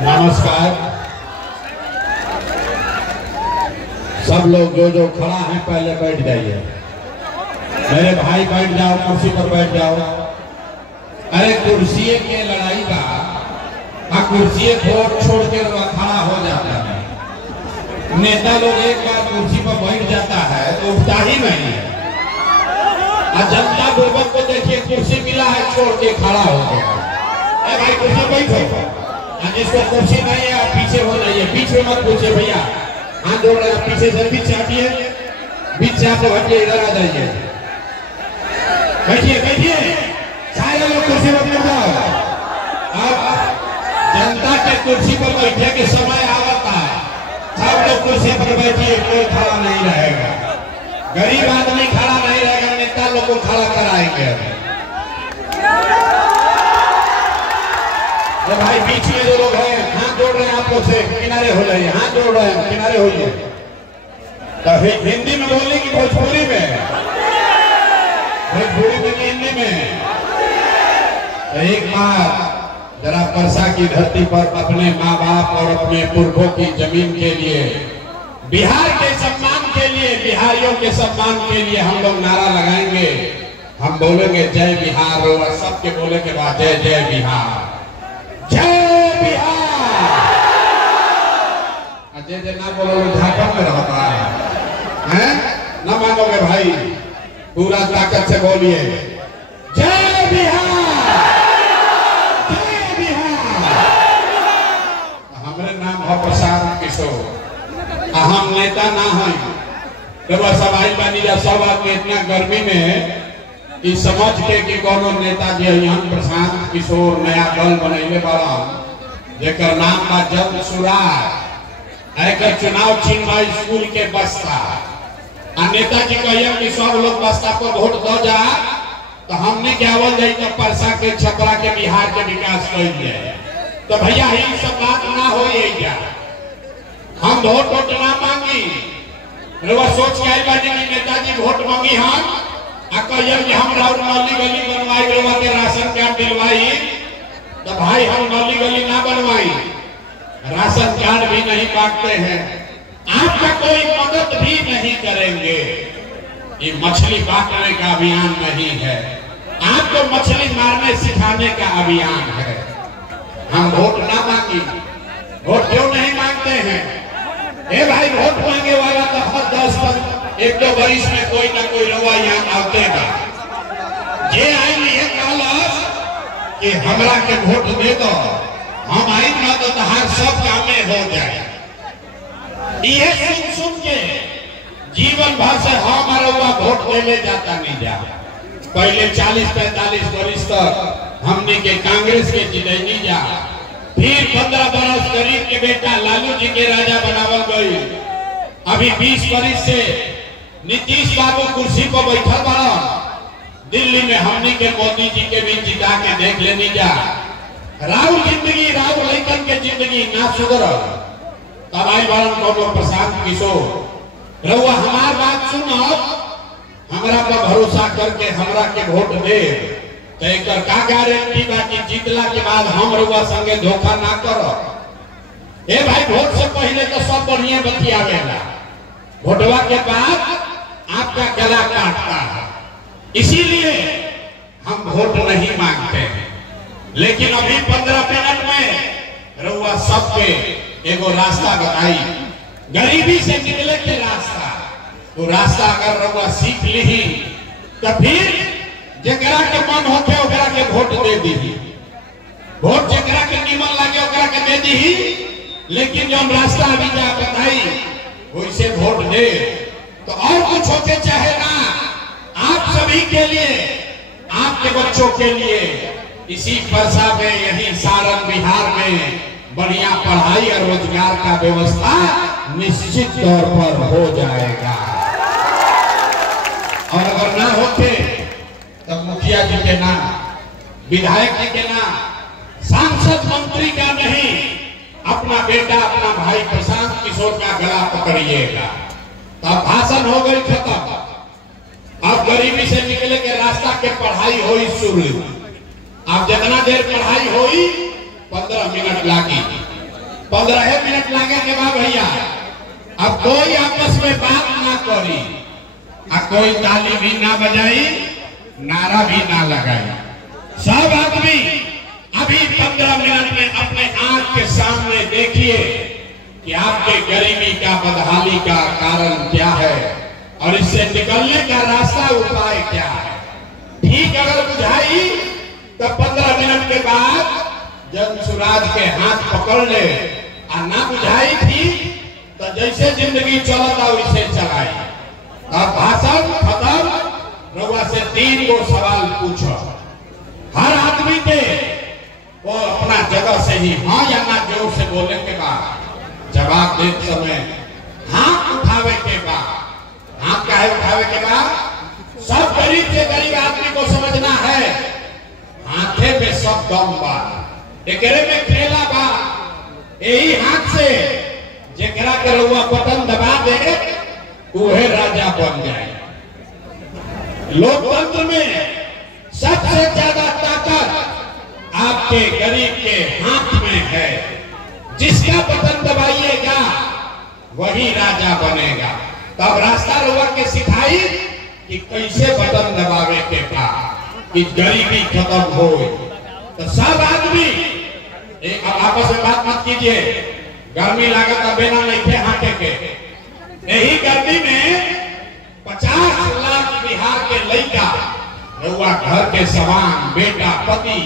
नमस्कार। सब लोग जो खड़ा है पहले बैठ जाइए। मेरे भाई बैठ जाओ, कुर्सी पर बैठ जाओ। अरे कुर्सी के लड़ाई का कुर्सी छोड़ के खड़ा हो जाता है। नेता लोग एक बार कुर्सी पर बैठ जाता है तो उठता ही नहीं है। जनता बुर्बक को देखिए, कुर्सी मिला है छोड़ के खड़ा हो गया। अरे भाई कुर्सी बैठो, जिसको कुर्सी नहीं है आप पीछे हो जाइए। पीछे मत पूछे भैया, हाथ जोड़ रहे हैं, पीछे से बीच हटिए, बीच से आप लोग हटिए, इधर आ जाइए। बैठिए बैठिए, सारे लोग कुर्सी पर बैठ जाओ। अब जनता के कुर्सी पर बैठने के समय आता है, सब लोग कुर्सी पर बैठिए, कोई खड़ा नहीं रहेगा। गरीब आदमी खड़ा नहीं रहेगा, नेता लोग को खड़ा कराएंगे। तो भाई बीच में जो लोग हैं हाथ जोड़ रहे हैं, आप लोग से किनारे हो जाइए। हाथ जोड़ रहे हैं, किनारे होइए। तो हिंदी में बोलने की भोजपुरी में, भोजपुरी में हिंदी में। तो एक बार जरा परसा की धरती पर अपने माँ बाप और अपने पुरखों की जमीन के लिए, बिहार के सम्मान के लिए, बिहारियों के सम्मान के लिए हम लोग नारा लगाएंगे। हम बोलेंगे जय बिहार, और सबके बोले के बाद जय जय बिहार, जय बिहार। जय जय ना बोलोगे झारखंड में रहता है ना, मानोगे भाई। पूरा ताकत से बोलिए जय बिहार, जय बिहार। हमारे नाम है प्रशांत किशोर। हम नेता ना है तो सब आई बानी जा सब आदमी इतना गर्मी में कि समझ के कि कोनो नेताजी यहाँ प्रशांत किशोर नया दल बनैले बड़ा, जेकर नाम बा जन सुराज। एकर चुनाव चिन्ह स्कूल के बस्ता। नेताजी कहिए कि सब लोग बस्ता पर वोट दो जा, तो हमने क्या बोल जाए तो परसा के छपरा के बिहार के विकास कर जाए। तो भैया ये सब बात ना हो जा, हम वोट ना मांगी। सोच के आई बाजी नेताजी वोट मांगी हम हम नली गली बनवाई, के राशन कार्ड दिलवाई। तो भाई हम नली गली ना बनवाई, राशन कार्ड भी नहीं बांटते हैं, आपका कोई मदद भी नहीं करेंगे। ये मछली बांटने का अभियान नहीं है, आपको मछली मारने सिखाने का अभियान है। हम वोट ना मांगी। वोट क्यों नहीं मांगते हैं? ए भाई वोट मांगे वाला तो हर 10 एक दो बरिस में कोई ना कोई रवा यहाँ आते हैं। ये आएंगे ये कहला कि हमरा के वोट दे दो, हम आई ना तो हर सब काम हो जाए। ये सुन के जीवन भर से हमारा वोट ले जाता नहीं जा। पहले 40-45 बरिस तक हमने के कांग्रेस के जितनी जा, फिर 15 बरस गरीब के बेटा लालू जी के राजा बनावल गई। अभी 20 बरिस से नीतीश बाबू कुर्सी पर बैठा बड़ा। दिल्ली में हमने के मोदी जी के भी जिता के देख लेनी जा। राहुल जिंदगी, राहुल लैकन के जिंदगी ना सुधर। तब आई बार प्रशांत किशोर रहुआ हमार बात सुनो, हमरा पर भरोसा करके हमरा के वोट दे। तो एक का गारंटी बा कि जीतला के बाद हम रहुआ संगे धोखा ना करो। ए भाई वोट से पहले तो सब बढ़िया बतियावेला, वोटवा के बाद आपका गला काटता है। इसीलिए हम वोट नहीं मांगते हैं। लेकिन अभी 15 मिनट में रउआ सबके एगो रास्ता बताई, गरीबी से निकले के रास्ता। तो रास्ता अगर रउआ सीख ली तो फिर जकरा के मन होके ओकरा के वोट दे दी। वोट जकरा के निमन लगे ओकरा के दे दी। लेकिन जब रास्ता अभी जा बताई वैसे वोट दे। तो और कुछ होते चाहे ना, आप सभी के लिए, आपके बच्चों के लिए इसी परसा में, यही सारण बिहार में बढ़िया पढ़ाई और रोजगार का व्यवस्था निश्चित तौर पर हो जाएगा। और अगर ना होते तब मुखिया जी के नाम, विधायक जी के नाम, सांसद मंत्री का नहीं, अपना बेटा अपना भाई प्रशांत किशोर का गला पकड़िएगा। तब भाषण हो गई खत्म। अब गरीबी से निकले के रास्ता के पढ़ाई हुई शुरू। अब जितना देर पढ़ाई हुई 15 मिनट लागी। 15 मिनट लगे के बाद भैया अब कोई आपस में बात ना करी, कोई ताली भी ना बजाई, नारा भी ना लगाई। सब आदमी अभी 15 मिनट में अपने आंख के सामने देखिए कि आपके गरीबी का, बदहाली का कारण क्या है और इससे निकलने का रास्ता, उपाय क्या है। ठीक अगर बुझाई तो 15 मिनट के बाद जब सुराज के हाथ पकड़ ले, और ना बुझाई थी तो जैसे जिंदगी चलता वैसे चलाई। अब भाषण खत्म, रउआ से 3 गो सवाल पूछो। हर आदमी के वो अपना जगह से ही हाँ या ना जोर से बोलने के बाद जवाब देते समय हाथ उठावे के बाद, हाथ काहे उठावे के बाद, सब गरीब से गरीब आदमी को समझना है हाथे पे सब दम बा, एकरे में खेला बा। यही हाथ से जेकरा के रउआ बटन दबा दे उहे राजा बन जाए। लोकतंत्र में सबसे ज्यादा ताकत आपके गरीब के हाथ में है। जिसका बटन दबाइएगा वही राजा बनेगा। तब रास्ता रउआ के सिखाई कि कैसे बटन दबावे के बाद कि गरीबी खत्म हो। तो सब आदमी एक आपस में बात मत कीजिए, गर्मी लागत बेना नहीं थे हाथे के। यही गर्मी में 50 लाख बिहार के लड़का रउआ घर के समान बेटा पति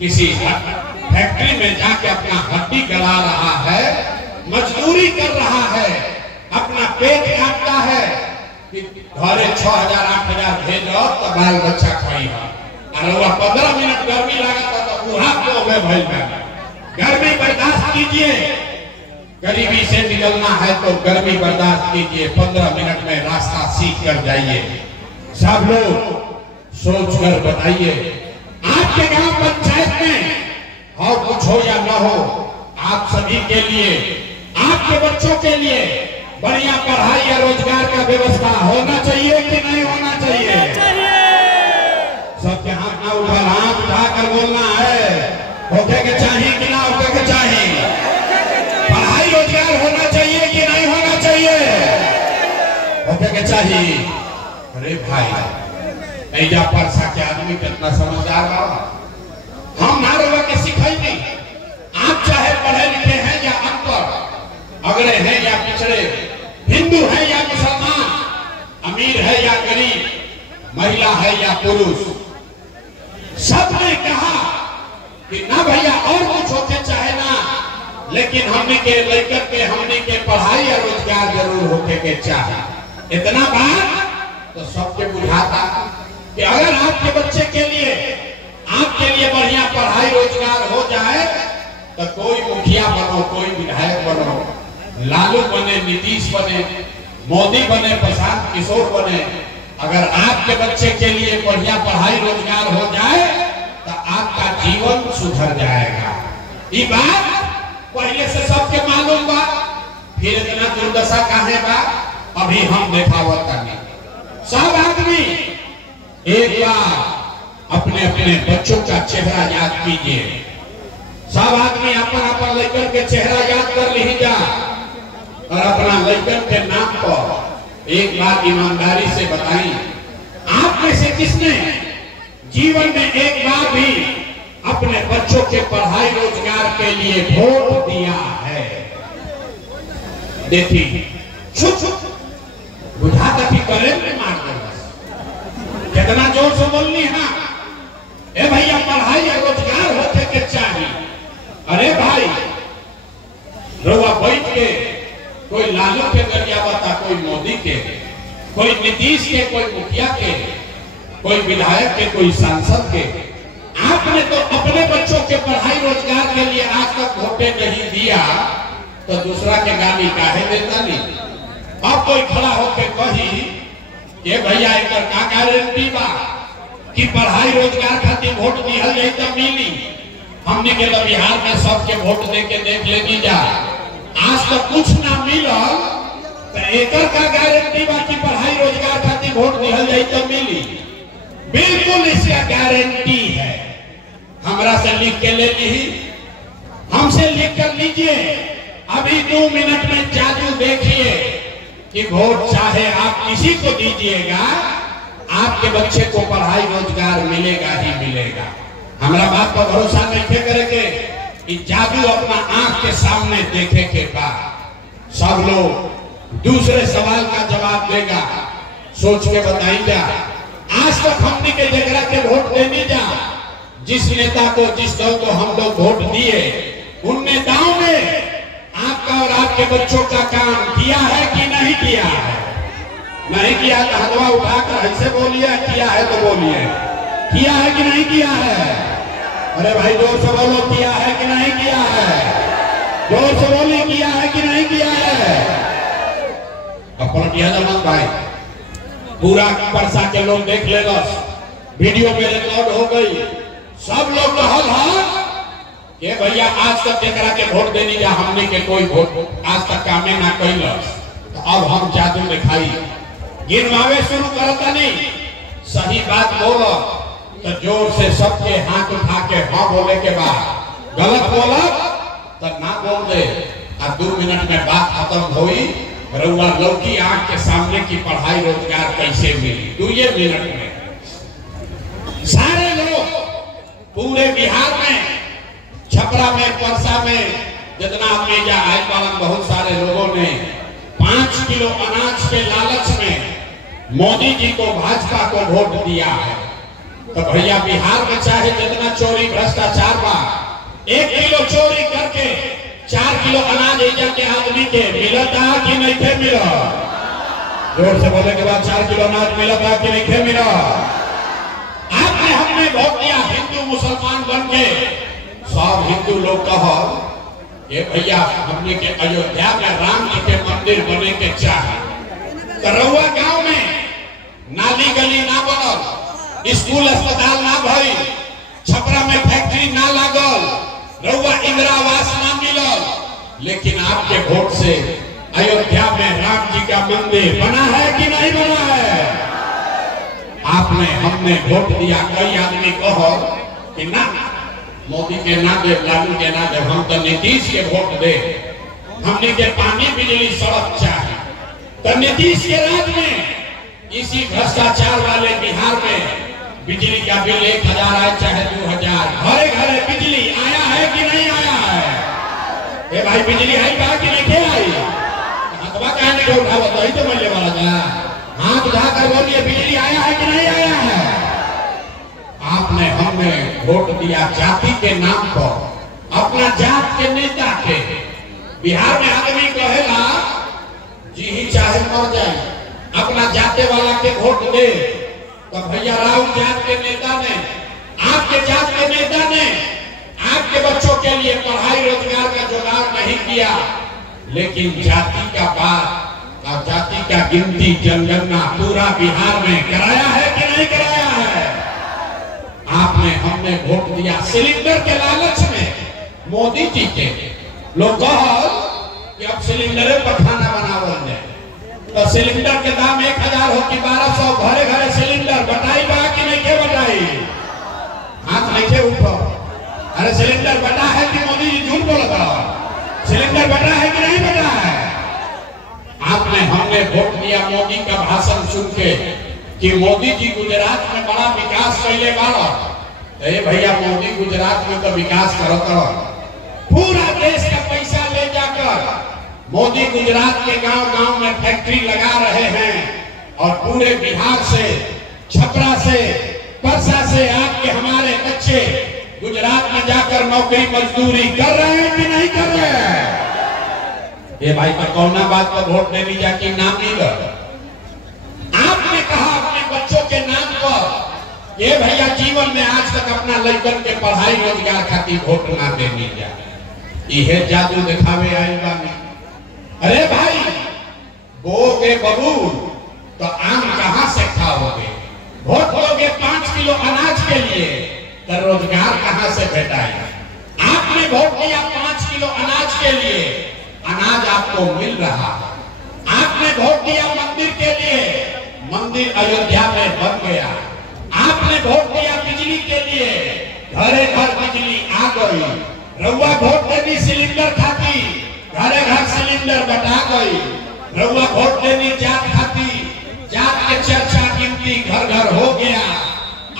किसी फैक्ट्री में जाके अपना हड्डी गला रहा है, मजदूरी कर रहा है, अपना पेट काटता है कि घरे 6000 8000 भेजो तो बाल बच्चा खाई है। और 15 मिनट गर्मी लागत तो उहा को भइल में गर्मी बर्दाश्त कीजिए। गरीबी से निकलना है तो गर्मी बर्दाश्त कीजिए। 15 मिनट में रास्ता सीख कर जाइए। सब लोग सोच कर बताइए, आपके गांव पंचायत में और कुछ हो या न हो, आप सभी के लिए, आपके बच्चों के लिए बढ़िया पढ़ाई या रोजगार का व्यवस्था होना चाहिए कि नहीं होना चाहिए? सबके हाथ ना उठा, हाथ उठाकर बोलना है होके के चाहिए कि ना होके के चाहिए? पढ़ाई रोजगार होना चाहिए कि नहीं होना चाहिए? होके के चाहिए। अरे भाई ऐजा परसा के आदमी कितना समझदार बा। हम ना रउआ के सिखाई नहीं। आप चाहे पढ़े लिखे हैं या अनपढ़, अगड़े हैं या पिछड़े, हिंदू है या मुसलमान, अमीर है या गरीब, महिला है या पुरुष, सबने कहा कि ना भैया और कुछ होके चाहे ना, लेकिन हमने के लेकर के हमने के पढ़ाई या रोजगार जरूर होके के चाहे। इतना बात तो सबके बुझाता कि अगर आपके बच्चे के लिए, आपके लिए बढ़िया पढ़ाई रोजगार हो जाए तो कोई मुखिया बनो, कोई विधायक बनो, लालू बने, नीतीश बने, मोदी बने, प्रशांत किशोर बने, अगर आपके बच्चे के लिए बढ़िया पढ़ाई रोजगार हो जाए तो आपका जीवन सुधर जाएगा। ये बात पहले से सबके मालूम बा, फिर इतना दुर्दशा काहे बा अभी हम देखावत नहीं। सब आदमी एक बार अपने अपने बच्चों का चेहरा याद कीजिए। सब आदमी अपन अपन लड़कन के चेहरा याद कर लीजिए और अपना लड़कन के नाम पर एक बार ईमानदारी से बताइए, आप में से किसने जीवन में एक बार भी अपने बच्चों के पढ़ाई रोजगार के लिए वोट दिया है? देखिए चुप बुझा तक करे मार कितना जोर से बोलनी है। ए भैया पढ़ाई या रोजगार होते के चाहिए। अरे भाई रउआ बैठ के कोई लालू के गरिया बता, कोई मोदी के, कोई नीतीश के, कोई मुखिया के, कोई विधायक के, कोई सांसद के, आपने तो अपने बच्चों के पढ़ाई रोजगार के लिए आज तक वोटे नहीं दिया तो दूसरा के गाली काहे देता नहीं? अब कोई खड़ा होकर कही कि भैया एक का गारंटी बा कि पढ़ाई रोजगार खातिर वोट दिहल जाए तो मिली। हमने के बिहार में सबके वोट दे के देख लेनी जा, आज तक कुछ ना मिलल तो एकर का गारंटी बा कि पढ़ाई रोजगार खातिर वोट दिहल जाए तो मिली? बिल्कुल इसका गारंटी है। हमरा से लिख के ले ली, हमसे लिख कर लीजिए। अभी 2 मिनट में जादू देखिए कि वोट चाहे आप किसी को दीजिएगा, आपके बच्चे को पढ़ाई रोजगार मिलेगा ही मिलेगा। हमारा बात पर भरोसा नहीं करेंगे कि जादू अपना आंख के सामने देखे के बाद सब लोग दूसरे सवाल का जवाब देगा। सोच के बताइएगा, आज तक हमने के जगह के वोट देने जा, जिस नेता को जिस दल को हम लोग वोट दिए, उन नेताओं ने आपका और आपके बच्चों का काम किया है कि नहीं किया है? नहीं किया तो हथवा उठाकर ऐसे बोलिए, किया है तो बोलिए, किया है कि नहीं किया है? अरे भाई जोर से बोलो, किया है कि नहीं किया है? जोर से बोलिए, किया है कि नहीं किया है? अपन किया जमान भाई, पूरा परसा के लोग देख ले, वीडियो में रिकॉर्ड हो गई, सब लोग कहल कि भैया आज तक जरा के वोट देनी जा, हमने के कोई वोट आज तक कामे ना कैलस, तो अब हम जादू दिखाई। गिनवावे शुरू करता नहीं, सही बात बोलो तो जोर से सबके हाथ उठा के हाँ बोले के बाद, गलत बोला तो ना बोल दे, और 2 मिनट में बात खत्म हुई। रउआ लौकी आंख के सामने की पढ़ाई रोजगार कैसे मिली 2 मिनट में। सारे लोग पूरे बिहार में, छपरा में, परसा में, जितना अपने जा आए पालन, बहुत सारे लोगों ने 5 किलो अनाज के लालच में मोदी जी को, भाजपा को वोट दिया है। तो भैया बिहार में चाहे जितना चोरी भ्रष्टाचार बा, 1 किलो चोरी करके 4 किलो अनाज एजा के आदमी के मिलता कि नहीं थे मिला? जोर से बोले के बाद 4 किलो अनाज मिलता कि नहीं थे मिला? आपने हमने वोट दिया हिंदू मुसलमान बन के, सब हिंदू लोग कहो ये भैया हमने के अयोध्या में राम जी के मंदिर बने के चाहे, करौआ गांव में नाली गली ना बनल, स्कूल अस्पताल ना भई, छपरा में फैक्ट्री ना लागल, रउआ इंदिरा आवास ना मिलल, लेकिन आपके वोट से अयोध्या में राम जी का मंदिर बना है कि नहीं बना है? आपने हमने वोट दिया, कई आदमी कहो कि ना मोदी के ना दे, लालू के ना दे, हम तो नीतीश के वोट दे, हमने के पानी बिजली सड़क चाहिए। तो नीतीश के राज में इसी भ्रष्टाचार वाले बिहार में बिजली का बिल 1000 आए चाहे 2000, घरे घरे बिजली आया है कि नहीं आया है? ए भाई बिजली आई कहा कि नहीं आई? हाथवा कहा नहीं उठा, बताइए तो मिलने वाला था, हाथ उठाकर बोलिए बिजली आया है कि नहीं आया है? आपने हमने वोट दिया जाति के नाम पर, अपना जात के नेता के। बिहार में आदमी कहेला जी ही चाहे मर जाए, अपना जाते वाला के वोट दे। तो भैया राहुल जात के नेता ने, आपके जात के नेता ने आपके बच्चों के लिए पढ़ाई रोजगार का जुगाड़ नहीं किया, लेकिन जाति का बात और जाति का गिनती जनगणना पूरा बिहार में कराया है कि नहीं कराया है? आपने हमने वोट दिया सिलेंडर के लालच में। मोदी जी के लोग कि अब सिलेंडर पर खाना बनावल जाए, तो सिलेंडर के दाम 1000 हो कि 1200, घरे घरे सिलेंडर बटाई बा कि नहीं के बटाई? हाथ नहीं के उठो। अरे सिलेंडर बटा है कि मोदी जी झूठ बोलता? सिलेंडर बटा है कि नहीं बटा है? आपने हमने वोट दिया मोदी का भाषण सुन के कि मोदी जी गुजरात में बड़ा विकास कैले बाड़ा। भैया मोदी गुजरात में तो विकास करता, पूरा देश का पैसा ले जाकर मोदी गुजरात के गांव गांव में फैक्ट्री लगा रहे हैं, और पूरे बिहार से, छपरा से, परसा से आपके हमारे बच्चे गुजरात में जाकर नौकरी मजदूरी कर रहे हैं कि नहीं कर रहे हैं? ये भाई पर कौना बात पर वोट देनी जाके नाम मिल? आपने कहा अपने बच्चों के नाम पर, ये भैया जीवन में आज तक अपना लड़कन के पढ़ाई रोजगार खातिर वोट ना देनी जा, यह जादू दिखावे आई बानी। अरे भाई बोगे बबूल तो आम कहां से खाओगे? वोट दोगे 5 किलो अनाज के लिए तो रोजगार कहां से भेटाएगा? आपने वोट दिया 5 किलो अनाज के लिए, अनाज आपको मिल रहा है। आपने वोट दिया मंदिर के लिए, मंदिर अयोध्या में बन गया। आपने वोट दिया बिजली के लिए, घरे घर बिजली आ गई। रउआ वोट देनी सिलेंडर खाती, घरे घर सिलेंडर बटा गई, रउआ वोट लेनी जात खाती, जात के चर्चा गिनती घर घर हो गया।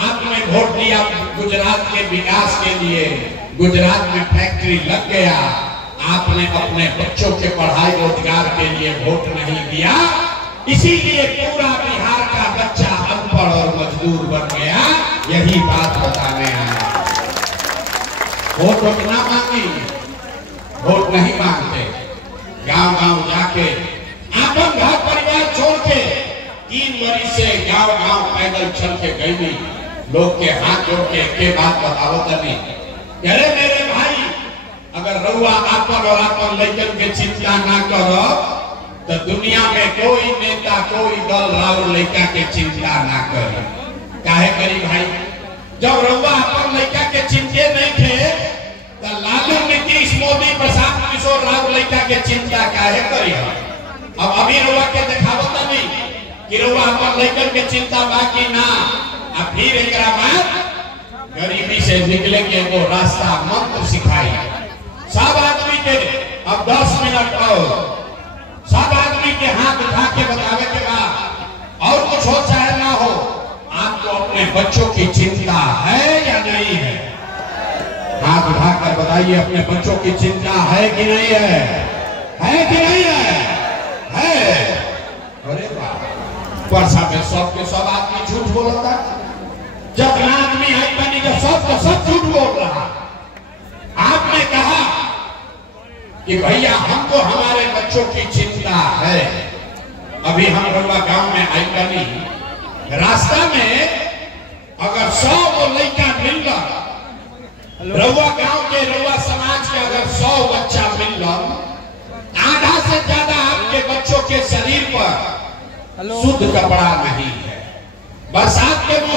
आपने वोट दिया गुजरात के विकास के लिए, गुजरात में फैक्ट्री लग गया। आपने अपने बच्चों के पढ़ाई रोजगार के लिए वोट नहीं दिया, इसीलिए पूरा बिहार का बच्चा अनपढ़ और मजदूर बन गया। यही बात बताने आया। वोट उतना मांगी, वोट नहीं मांगते। गांव गांव जाके आपन घर परिवार छोड़ के 3 वर्ष से गांव गांव पैदल चल के गई, लोग के हाथ जोड़ के एक बात बताओ तभी, अरे मेरे भाई, अगर रउआ आपन और आपन लइकन के चिंता ना करो तो दुनिया में कोई नेता कोई दल राउर लइका के चिंता ना करे। काहे करी भाई? जब रउआ आपन लइका के चिंते नहीं थे तो लालू नीतीश मोदी प्रशांत किशोर राउर लइका के चिंता काहे करी? अब अभी रउआ के देखावत नहीं कि रउआ आपन लइकन के चिंता बाकी ना। अब फिर एकरा बाद गरीबी से निकले के वो रास्ता मंत्र सिखाई सब आदमी के। अब 10 मिनट और सब आदमी के हाथ उठा के बतावे के बाद और कुछ हो चाहे ना हो, आपको अपने बच्चों की चिंता है या नहीं है? हाथ उठाकर बताइए, अपने बच्चों की चिंता है कि नहीं है? है कि नहीं है? है। अरे वाह, वर्षा में सब के सब आदमी झूठ बोलता, जब आदमी है बनी जब सब झूठ बोल रहा। आपने कहा कि भैया हमको हमारे बच्चों की चिंता है। अभी हम रउआ गांव में आई बनी, रास्ता में अगर 100 लड़का मिल गया, रउआ गांव के रउआ समाज के अगर 100 बच्चा मिल गया, आधा से ज्यादा आपके बच्चों के शरीर पर शुद्ध कपड़ा नहीं है। बरसात के मौसम